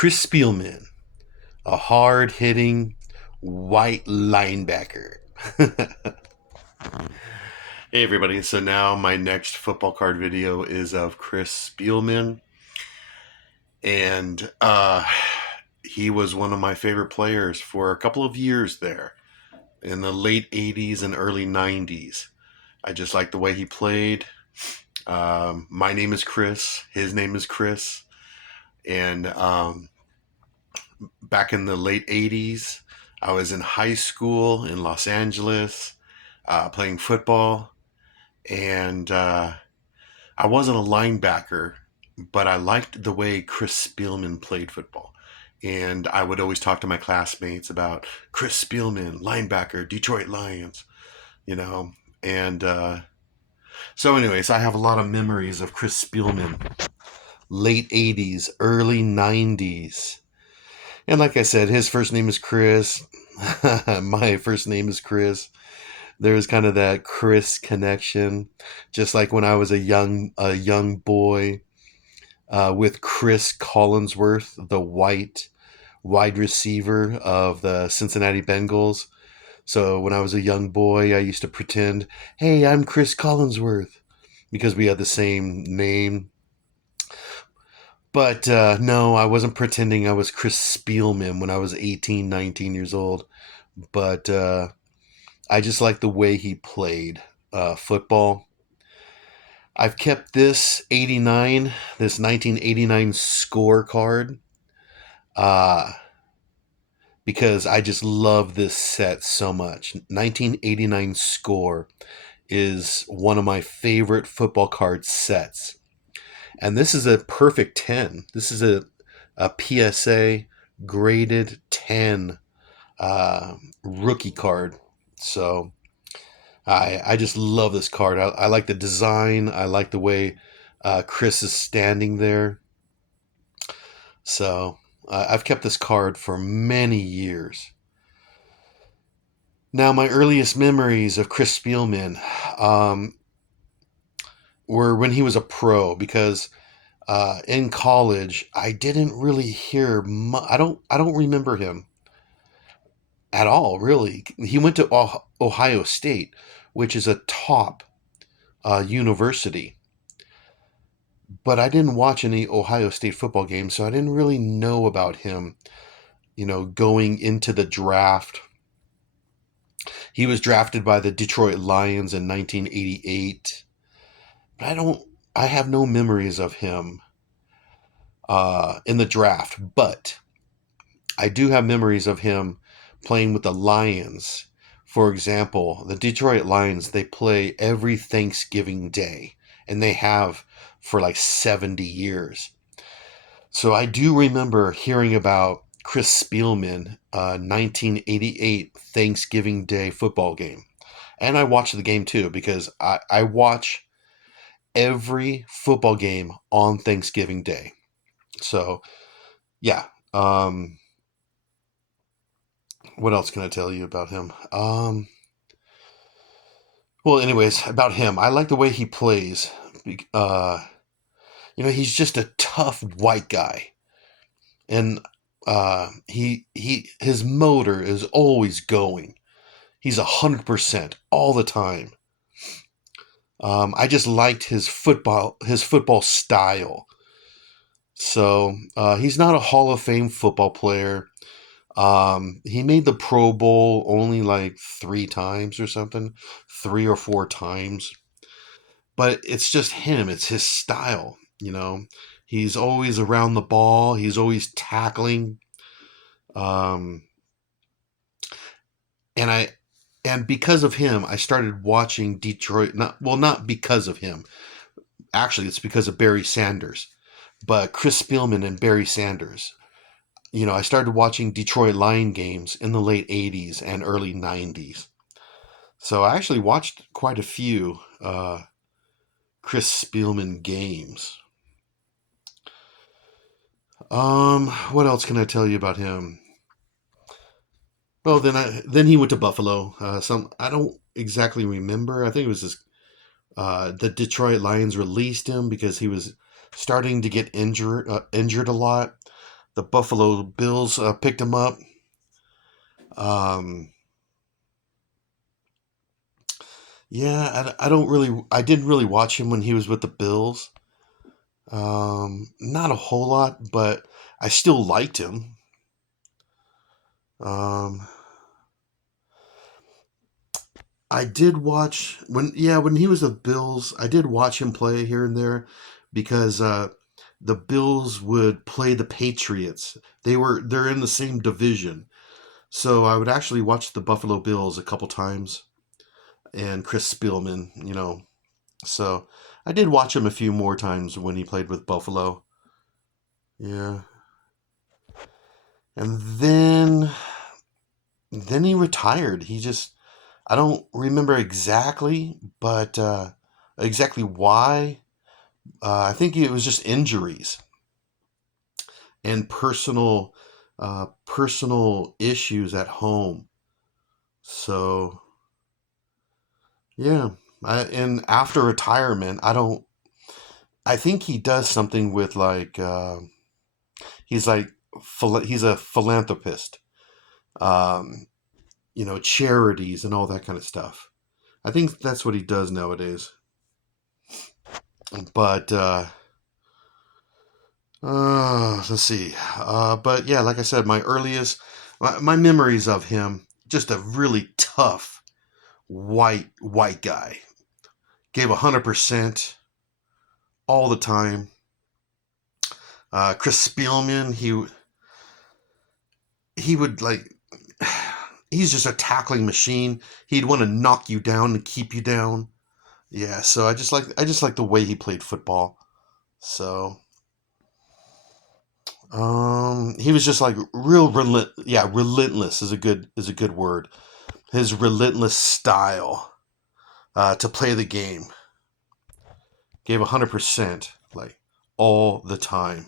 Chris Spielman, a hard hitting white linebacker. Hey everybody, so now my next football card video is of Chris Spielman, and he was one of my favorite players for a couple of years there in the late 80s and early 90s. I just liked the way he played. My name is Chris, his name is Chris, and back in the late 80s, I was in high school in Los Angeles playing football, and I wasn't a linebacker, but I liked the way Chris Spielman played football. And I would always talk to my classmates about Chris Spielman, linebacker, Detroit Lions, you know. And so, anyways, I have a lot of memories of Chris Spielman, late 80s, early 90s. And like I said, his first name is Chris. My first name is Chris. There's kind of that Chris connection, just like when I was a young boy with Chris Collinsworth, the white wide receiver of the Cincinnati Bengals. So when I was a young boy, I used to pretend, "Hey, I'm Chris Collinsworth," because we had the same name. But no, I wasn't pretending I was Chris Spielman when I was 18, 19 years old. But I just like the way he played football. I've kept this 1989 scorecard, uh, because I just love this set so much. 1989 score is one of my favorite football card sets. And this is a perfect 10. This is a PSA graded 10 rookie card. So I just love this card. I like the design. I like the way Chris is standing there. So I've kept this card for many years. Now, my earliest memories of Chris Spielman um, were when he was a pro, because in college I didn't really hear. I don't remember him at all. Really, he went to Ohio State, which is a top university. But I didn't watch any Ohio State football games, so I didn't really know about him, going into the draft. He was drafted by the Detroit Lions in 1988, but I have no memories of him in the draft, but I do have memories of him playing with the Lions. For example, the Detroit Lions, they play every Thanksgiving Day, and they have for like 70 years. So I do remember hearing about Chris Spielman, 1988 Thanksgiving Day football game. And I watched the game too, because I watch every football game on Thanksgiving Day. So, yeah. What else can I tell you about him? Well, anyways, about him, I like the way he plays. Uh, he's just a tough white guy, and his motor is always going. He's 100% all the time. I just liked his football style. So he's not a Hall of Fame football player. He made the Pro Bowl only like 3 times or something, 3 or 4 times. But it's just him. It's his style. He's always around the ball. He's always tackling. Um, and I and because of him, I started watching Detroit. Not because of him. Actually, it's because of Barry Sanders. But Chris Spielman and Barry Sanders. I started watching Detroit Lion games in the late 80s and early 90s. So I actually watched quite a few Chris Spielman games. What else can I tell you about him? Well, then he went to Buffalo. I don't exactly remember. I think it was the Detroit Lions released him because he was starting to get injured a lot. the Buffalo Bills picked him up. Um, yeah, I didn't really watch him when he was with the Bills. Not a whole lot, but I still liked him. Um, I did watch when he was with Bills. I did watch him play here and there because the Bills would play the Patriots. They're in the same division, so I would actually watch the Buffalo Bills a couple times and Chris Spielman. So I did watch him a few more times when he played with Buffalo. Yeah, and then he retired. I don't remember exactly, but exactly why. I think it was just injuries and personal issues at home. So yeah, and after retirement, I don't. I think he does something with like he's like he's a philanthropist. Um, charities and all that kind of stuff. I think that's what he does nowadays. But let's see. But yeah, like I said, my memories of him, just a really tough white guy. Gave 100% all the time. Chris Spielman, he would like. He's just a tackling machine. He'd want to knock you down and keep you down. Yeah, so I just like the way he played football. So he was just like relentless is a good word. His relentless style to play the game. Gave 100%, like all the time.